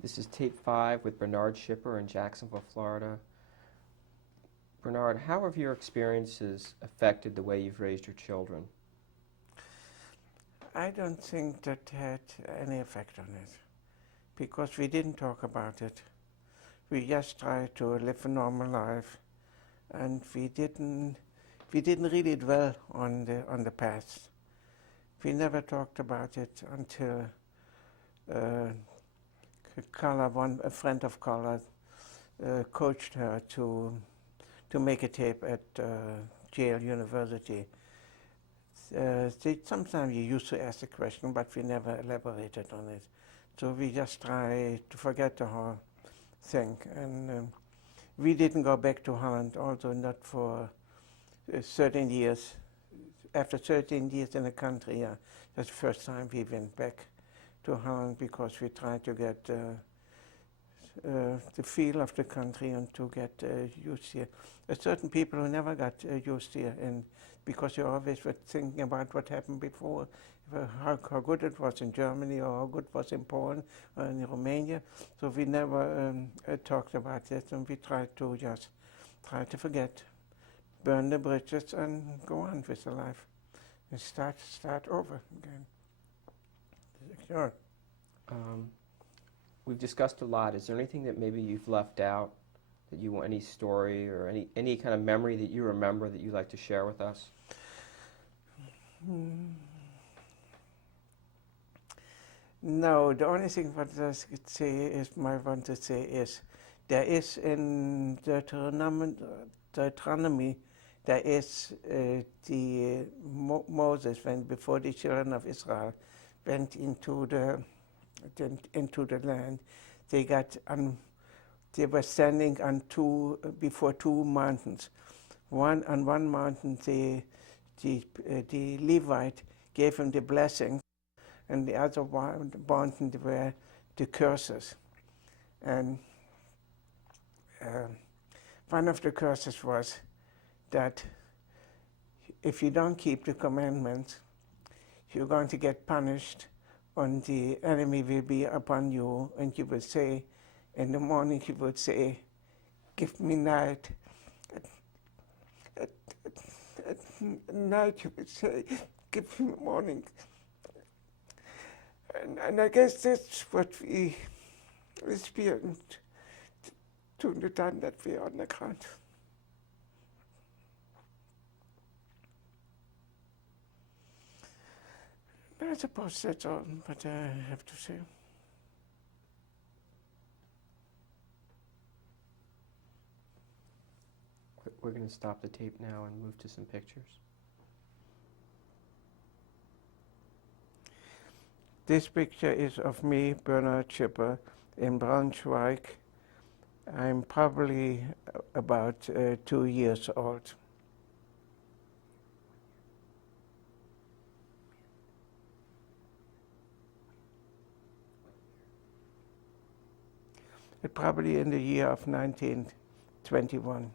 This is tape 5 with Bernard Schipper in Jacksonville, Florida. Bernard, how have your experiences affected the way you've raised your children? I don't think that had any effect on it, because we didn't talk about it. We just tried to live a normal life, and we didn't really dwell on the past. We never talked about it until a friend of Carla, coached her to make a tape at Yale University. Sometimes you used to ask the question, but we never elaborated on it. So we just try to forget the whole thing. And we didn't go back to Holland, although not for 13 years. After 13 years in the country, yeah, that's the first time we went back to Holland, because we tried to get the feel of the country and to get used here. There are certain people who never got used here, and because you always were thinking about what happened before, how good it was in Germany or how good it was in Poland or in Romania. So we never talked about it, and we tried to just forget, burn the bridges and go on with the life and start over again. Sure. We've discussed a lot. Is there anything that maybe you've left out, that you want, any story or any kind of memory that you remember that you'd like to share with us? No, the only thing what I could say is, I want to say is, there is in Deuteronomy, there is Moses, when before the children of Israel went into the land, they were standing on before two mountains. On one mountain, the Levite gave him the blessing, and the other mountain were the curses. And one of the curses was that if you don't keep the commandments, you're going to get punished, and the enemy will be upon you, and you will say, in the morning you would say, give me night. At night you would say, give me morning. And I guess that's what we experienced to the time that we are on the ground. I suppose that's all what I have to say. We're going to stop the tape now and move to some pictures. This picture is of me, Bernard Schipper, in Braunschweig. I'm probably about 2 years old. Probably in the year of 1921.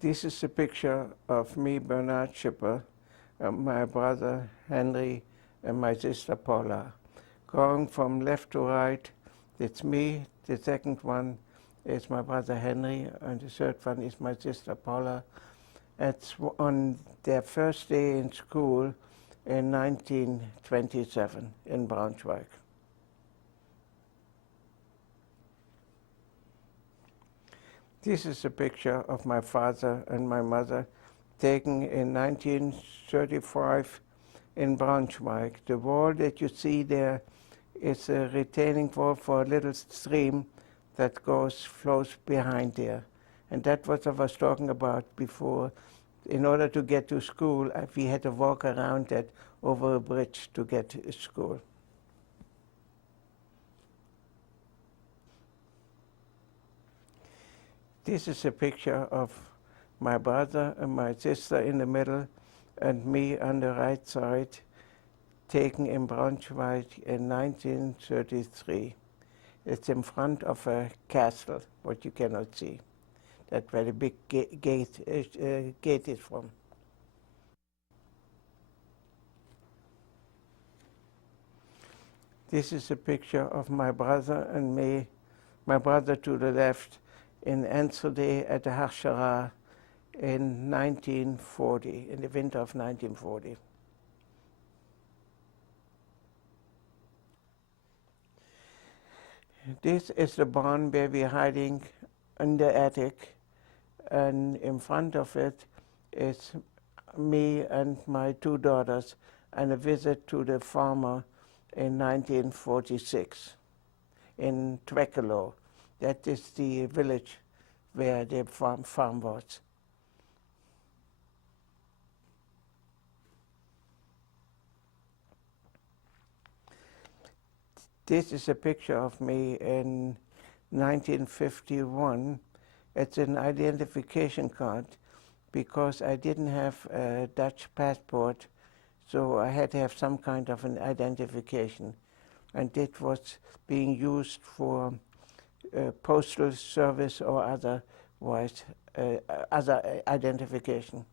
This is a picture of me, Bernard Schipper, my brother Henry, and my sister Paula. Going from left to right, it's me. The second one is my brother Henry, and the third one is my sister Paula. It's on their first day in school in 1927 in Braunschweig. This is a picture of my father and my mother taken in 1935 in Braunschweig. The wall that you see there is a retaining wall for a little stream that flows behind there. And that's what I was talking about before. In order to get to school, we had to walk around that over a bridge to get to school. This is a picture of my brother and my sister in the middle and me on the right side, taken in Braunschweig in 1933. It's in front of a castle, what you cannot see. That's where the big gate is from. This is a picture of my brother and me, my brother to the left, in Enschede at the Hachshara in 1940, in the winter of 1940. This is the barn where we're hiding in the attic, and in front of it is me and my two daughters and a visit to the farmer in 1946 in Twekelo. That is the village where the farm was. This is a picture of me in 1951. It's an identification card because I didn't have a Dutch passport, so I had to have some kind of an identification. And it was being used for postal service or otherwise, other identification.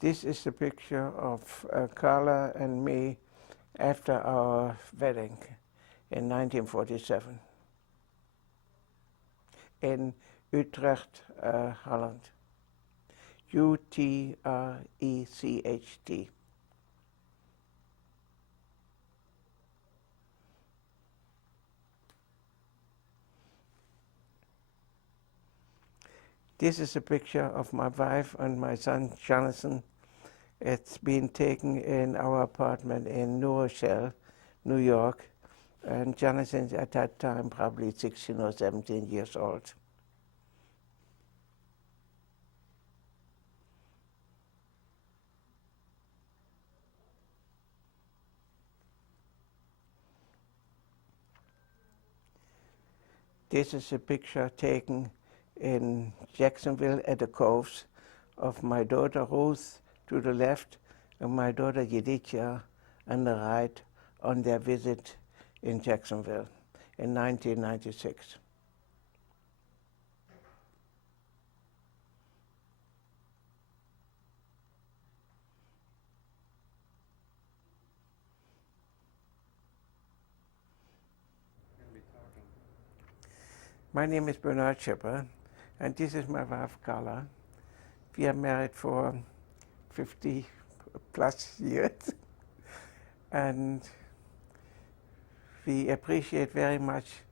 This is a picture of Carla and me after our wedding in 1947 in Utrecht, Holland. Utrecht. This is a picture of my wife and my son Jonathan. It's been taken in our apartment in New Rochelle, New York, and Jonathan at that time probably 16 or 17 years old. This is a picture taken in Jacksonville at the Coves of my daughter Ruth to the left and my daughter Yedithia on the right on their visit in Jacksonville in 1996. My name is Bernard Schipper, and this is my wife Carla. We are married for 50 plus years, and we appreciate very much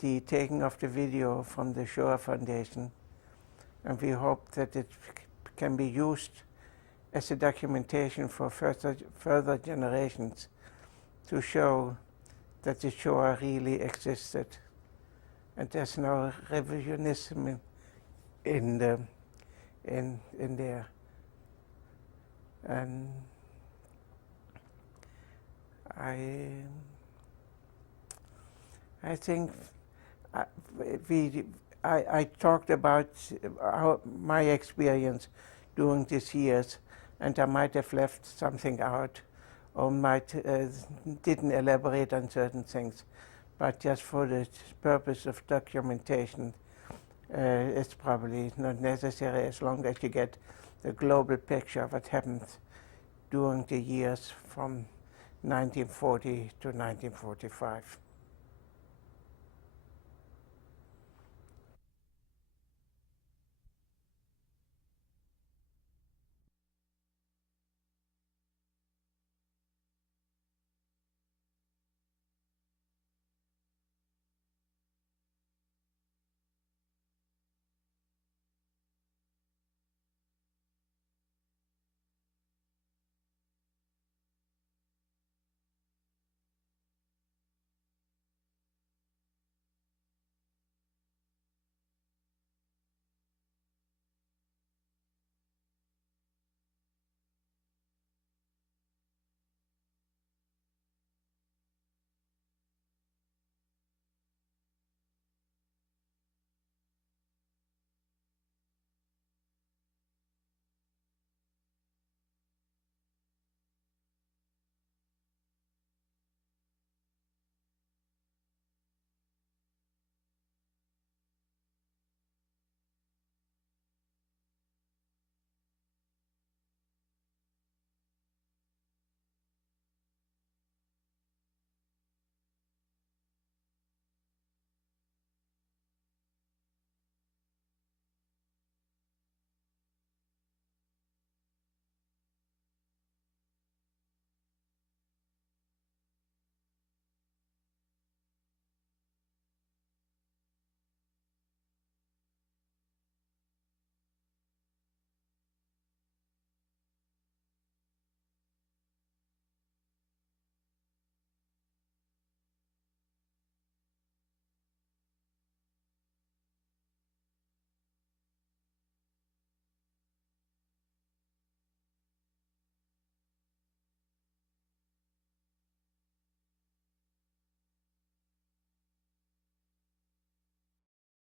the taking of the video from the Shoah Foundation, and we hope that it can be used as a documentation for further generations to show that the Shoah really existed. And there's no revisionism in there. And I think I talked about my experience during these years, and I might have left something out or might didn't elaborate on certain things. But just for the purpose of documentation, it's probably not necessary as long as you get the global picture of what happened during the years from 1940 to 1945.